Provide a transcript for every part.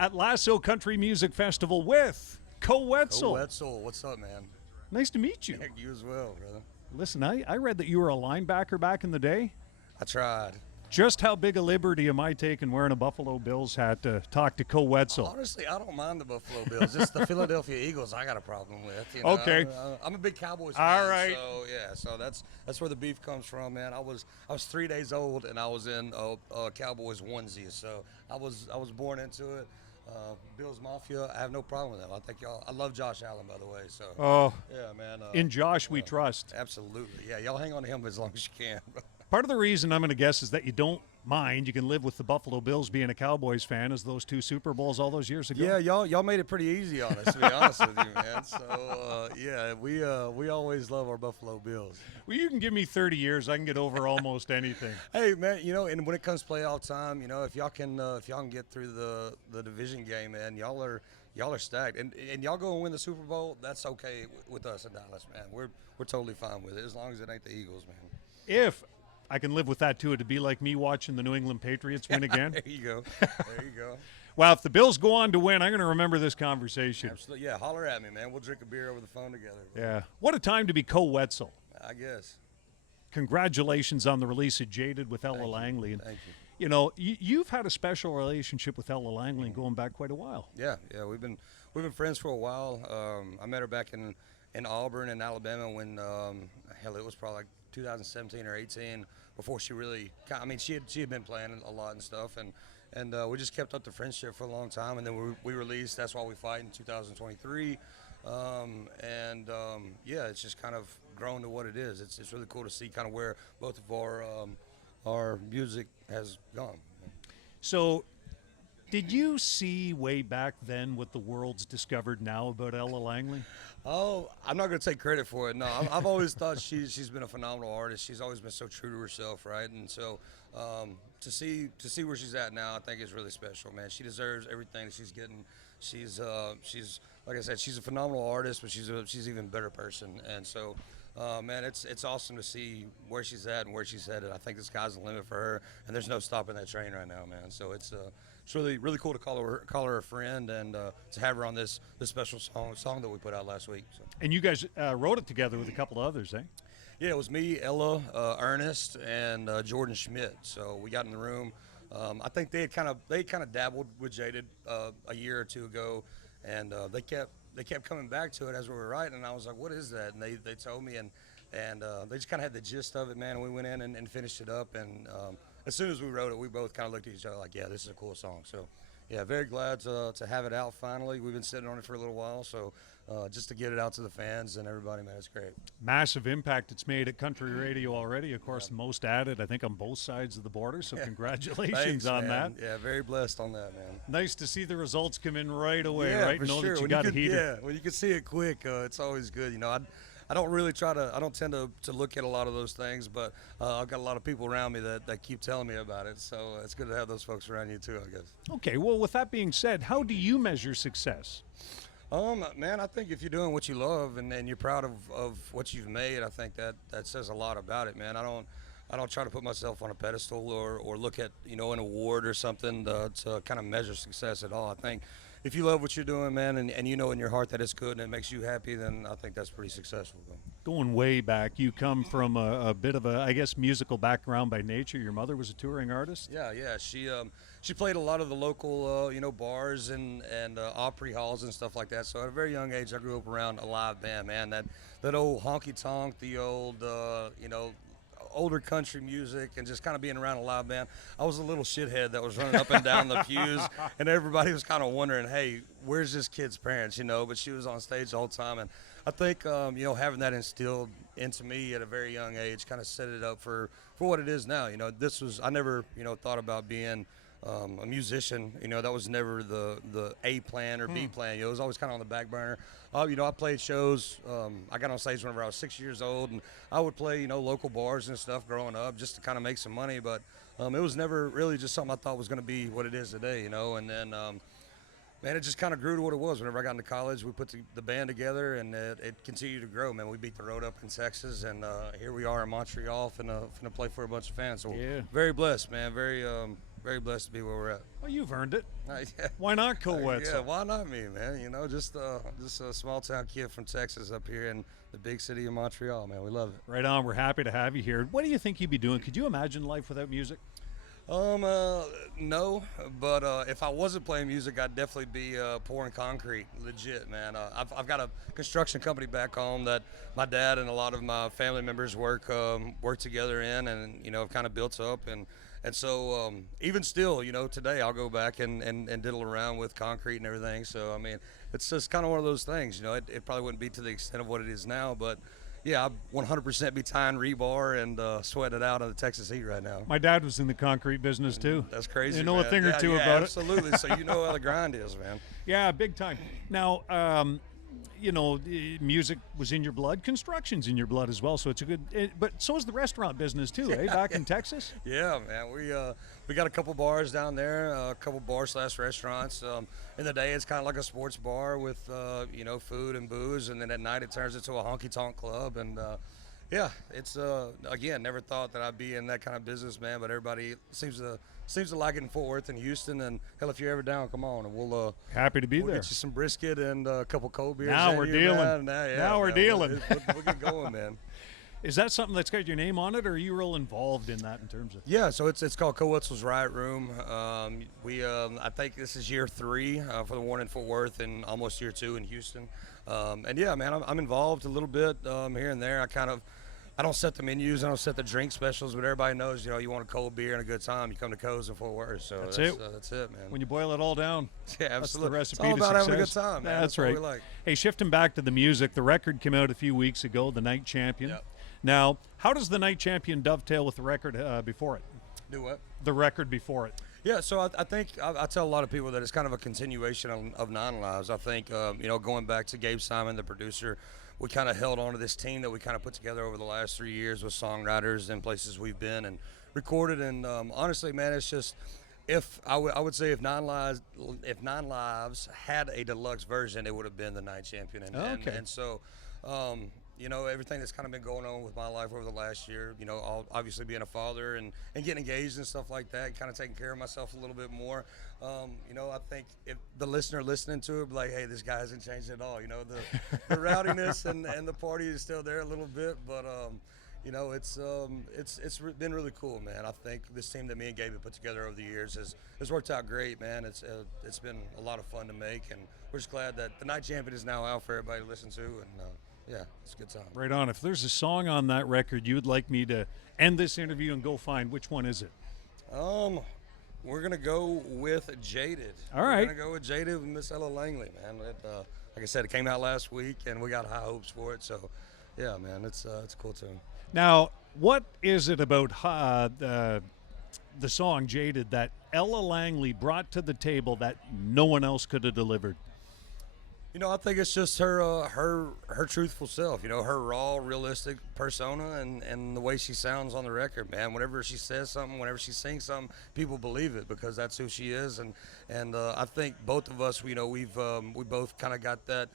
at Lasso Country Music Festival with Koe Wetzel. Koe Wetzel, what's up, man? Nice to meet you. You as well, brother. Listen, I read that you were a linebacker back in the day. I tried. Just how big a liberty am I taking wearing a Buffalo Bills hat to talk to Koe Wetzel? Honestly, I don't mind the Buffalo Bills. Just the Philadelphia Eagles I got a problem with. Okay. I'm a big Cowboys fan. All right. So, yeah, so that's where the beef comes from, man. I was 3 days old, and I was in a Cowboys onesie. So I was born into it. Bills Mafia, I have no problem with them. I love Josh Allen, by the way. So, yeah, man. In Josh, we trust. Absolutely. Yeah, y'all hang on to him as long as you can. Part of the reason I'm going to guess is that you don't mind. You can live with the Buffalo Bills being a Cowboys fan as those 2 Super Bowls all those years ago. Yeah, y'all made it pretty easy on us, to be honest with you, man. So, yeah, we always love our Buffalo Bills. Well, you can give me 30 years. I can get over almost anything. Hey, man, and when it comes to playoff time, if y'all can get through the division game, man, y'all are stacked. And y'all go and win the Super Bowl, that's okay with us in Dallas, man. We're totally fine with it as long as it ain't the Eagles, man. If I can live with that, too. It'd be like me watching the New England Patriots win again. There you go. There you go. Well, if the Bills go on to win, I'm going to remember this conversation. Absolutely. Yeah, holler at me, man. We'll drink a beer over the phone together. Yeah. What a time to be Koe Wetzel. I guess. Congratulations on the release of Jaded with Ella Langley. Thank you. You've had a special relationship with Ella Langley going back quite a while. Yeah. We've been friends for a while. I met her back in Auburn in Alabama when, it was probably like 2017 or 18 before she really she had been playing a lot and stuff, and we just kept up the friendship for a long time, and then we released That's Why We Fight in 2023, yeah, it's just kind of grown to what it is. It's really cool to see kind of where both of our music has gone. So did you see way back then what the world's discovered now about Ella Langley? Oh, I'm not going to take credit for it. No, I've always thought she's been a phenomenal artist. She's always been so true to herself, right? And so to see where she's at now, I think is really special, man. She deserves everything that she's getting. She's like I said, she's a phenomenal artist, but she's an even better person. And so, man, it's awesome to see where she's at and where she's headed. I think the sky's the limit for her, and there's no stopping that train right now, man. So it's really cool to call her a friend and to have her on this special song that we put out last week. So. And you guys wrote it together with a couple of others, eh? Yeah, it was me, Ella, Ernest, and Jordan Schmidt. So we got in the room. I think they kind of dabbled with Jaded a year or two ago, and they kept coming back to it as we were writing. And I was like, "What is that?" And they told me, and they just kind of had the gist of it, man. And we went in and finished it up, and as soon as we wrote it, we both kind of looked at each other like, yeah, this is a cool song. So, yeah, very glad to have it out finally. We've been sitting on it for a little while, so just to get it out to the fans and everybody, man, it's great. Massive impact it's made at country radio already. Of course, most added, I think, on both sides of the border, so congratulations Thanks, on man. that. Yeah, very blessed on that, man. Nice to see the results come in right away, yeah, right? For Know sure. that you got a heater. Yeah, when you can see it quick, it's always good. I don't really I don't tend to look at a lot of those things, but I've got a lot of people around me that keep telling me about it. So it's good to have those folks around you too, I guess. Okay, well, with that being said, how do you measure success? Man, I think if you're doing what you love and you're proud of what you've made, I think that says a lot about it, man. I don't try to put myself on a pedestal or look at, an award or something to kind of measure success at all. I think if you love what you're doing, man, and you know in your heart that it's good and it makes you happy, then I think that's pretty successful. Going way back, you come from a bit of a, I guess, musical background by nature. Your mother was a touring artist? Yeah. She played a lot of the local, bars and Opry halls and stuff like that. So at a very young age, I grew up around a live band, man. That old honky-tonk, the old, older country music and just kind of being around a live band. I was a little shithead that was running up and down the pews, and everybody was kind of wondering, hey, where's this kid's parents, But she was on stage the whole time, and I think, having that instilled into me at a very young age kind of set it up for what it is now. I never, thought about being a musician. That was never the A plan or B plan. It was always kind of on the back burner. I played shows. I got on stage whenever I was 6 years old, and I would play, local bars and stuff growing up just to kind of make some money. But it was never really just something I thought was going to be what it is today, And then, man, it just kind of grew to what it was. Whenever I got into college, we put the band together, and it continued to grow, man. We beat the road up in Texas, and here we are in Montreal finna play for a bunch of fans. So very blessed, man. Very very blessed to be where we're at. Well, you've earned it. Yeah. Why not Koe Yeah, Wetzel? why not me, man? You know, just a small town kid from Texas up here in the big city of Montreal, man. We love it. Right on. We're happy to have you here. What do you think you'd be doing? Could you imagine life without music? No, but if I wasn't playing music, I'd definitely be pouring concrete, legit, man. I've got a construction company back home that my dad and a lot of my family members work together in, and you know, have kind of built up, and so even still, you know, today I'll go back and diddle around with concrete and everything. So I mean, it's just kind of one of those things, you know. It probably wouldn't be to the extent of what it is now, but yeah, I'd 100% be tying rebar and sweating it out in the Texas heat right now. My dad was in the concrete business too. That's crazy. You know man. a thing or Yeah, two yeah, about absolutely. So you know how the grind is, man. Yeah, big time. Now, you know, music was in your blood. Construction's in your blood as well. So it's a good. But so is the restaurant business too, eh? Back in Texas. Yeah, man. We got a couple bars down there, a couple bars/restaurants. In the day, it's kind of like a sports bar with you know, food and booze, and then at night it turns into a honky tonk club. And yeah, it's again, never thought that I'd be in that kind of business, man. But everybody seems to like it in Fort Worth and Houston. And hell, if you're ever down, come on, and we'll happy to be we'll there. get you some brisket and a couple cold beers. Now in we're you, dealing. man. Now we're man. dealing. We'll get going, man. Is that something that's got your name on it, or are you real involved in that in terms of? Yeah, so it's called Koe Wetzel's Riot Room. I think this is year 3 for the one in Fort Worth, and almost year 2 in Houston. And yeah, man, I'm involved a little bit here and there. I don't set the menus, I don't set the drink specials, but everybody knows, you know, you want a cold beer and a good time, you come to Koe's in Fort Worth. So that's it, man. When you boil it all down, Yeah, that's absolutely. the recipe It's all to about success. having a good time, man. That's what right. we like. Hey, shifting back to the music, the record came out a few weeks ago, The Night Champion. Yep. Now, how does The Night Champion dovetail with the record before it? Do what? The record before it. Yeah, so I think I tell a lot of people that it's kind of a continuation of Nine Lives. I think, you know, going back to Gabe Simon, the producer, we kind of held on to this team that we kind of put together over the last 3 years with songwriters and places we've been and recorded. And honestly, man, it's just, I would say if Nine Lives had a deluxe version, it would have been The Night Champion. And so, you know, everything that's kind of been going on with my life over the last year, you know, obviously being a father and getting engaged and stuff like that, kind of taking care of myself a little bit more. You know, I think if the listener listening to it, be like, hey, this guy hasn't changed at all. You know, the rowdiness and the party is still there a little bit, but you know, it's been really cool, man. I think this team that me and Gabe have put together over the years has worked out great, man. It's been a lot of fun to make, and we're just glad that The Night Champion is now out for everybody to listen to, and yeah, it's a good time. Right on. If there's a song on that record you would like me to end this interview and go find, which one is it? We're gonna go with Jaded. All right. We're gonna go with Jaded with Miss Ella Langley, man. Like I said, it came out last week, and we got high hopes for it. So, yeah, man, it's a cool tune. Now, what is it about the song Jaded that Ella Langley brought to the table that no one else could have delivered? You know, I think it's just her truthful self. You know, her raw, realistic persona, and the way she sounds on the record, man. Whenever she says something, whenever she sings something, people believe it because that's who she is. And I think both of us, you know, we both kind of got that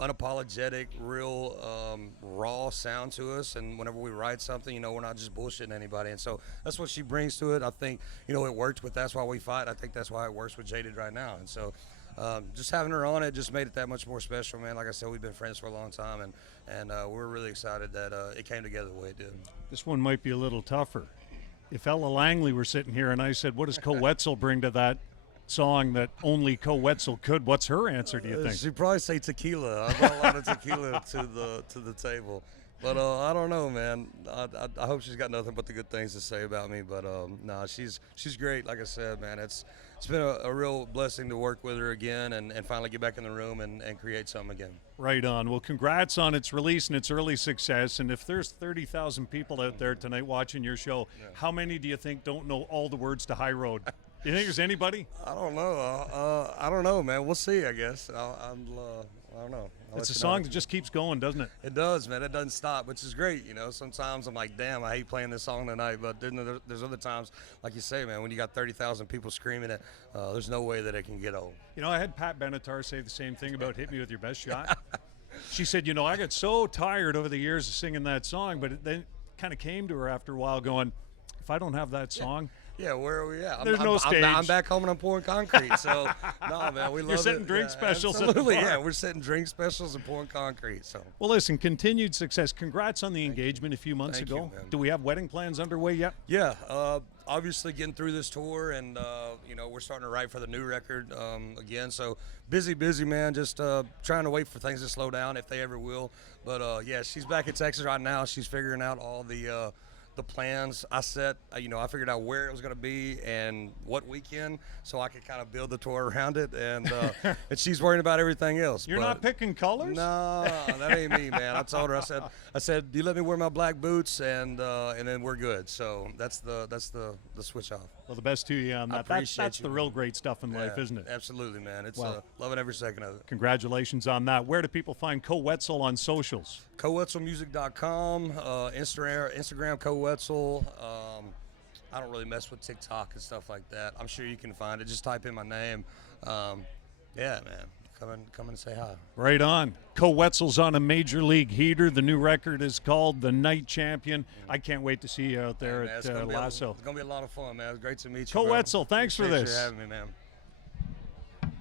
unapologetic, real raw sound to us. And whenever we write something, you know, we're not just bullshitting anybody. And so that's what she brings to it. I think, you know, it worked with That's Why We Fight. I think that's why it works with Jaded right now. And so. Just having her on it just made it that much more special, man. Like I said, we've been friends for a long time, and we're really excited that it came together the way it did. This one might be a little tougher. If Ella Langley were sitting here and I said, what does Koe Wetzel bring to that song that only Koe Wetzel could, what's her answer, do you think? She'd probably say tequila. I brought a lot of tequila to the table. But I don't know, man. I hope she's got nothing but the good things to say about me. But no, she's great. Like I said, man, it's been a real blessing to work with her again and finally get back in the room and create something again. Right on. Well, congrats on its release and its early success. And if there's 30,000 people out there tonight watching your show, how many do you think don't know all the words to High Road? Do you think there's anybody? I don't know. I don't know, man. We'll see, I guess. I don't know. It's a song that just keeps going, doesn't it? It does, man. It doesn't stop, which is great. You know, sometimes I'm like, damn, I hate playing this song tonight. But then there's other times, like you say, man, when you got 30,000 people screaming it, there's no way that it can get old. You know, I had Pat Benatar say the same thing about Hit Me With Your Best Shot. She said, you know, I got so tired over the years of sing that song, but it then kind of came to her after a while going, if I don't have that song, Yeah, where are we at? There's no stage. I'm back home and I'm pouring concrete. So, no, man, we love it. You're setting drink specials at the Absolutely, bar. yeah. We're setting drink specials and pouring concrete. So, Well, listen, continued success. Congrats on the engagement a few months Thank ago. you, man. Do we have wedding plans underway yet? yeah, obviously getting through this tour, and we're starting to write for the new record again. So busy, man. Just trying to wait for things to slow down if they ever will. But yeah, she's back in Texas right now. She's figuring out all the plans I set. I figured out where it was going to be and what weekend, so I could kind of build the tour around it. And and she's worrying about everything else. You're not picking colors? No, that ain't me, man. I told her. I said, you let me wear my black boots, and then we're good. So that's the switch off. Well, the best to you on that. That's appreciate the you, real man. great stuff in life, Yeah, isn't it? Absolutely, man. It's Well- loving every second of it. Congratulations on that. Where do people find Koe Wetzel on socials? KoeWetzelMusic.com, Instagram Koe Wetzel. I don't really mess with TikTok and stuff like that. I'm sure you can find it. Just type in my name. Yeah, man. Come and say hi. Right on. Koe Wetzel's on a major league heater. The new record is called The Night Champion. I can't wait to see you out there Man, at Lasso. It's going to be a lot of fun, man. It's great to meet you. Koe bro. Wetzel, thanks for Appreciate this. you having me, man.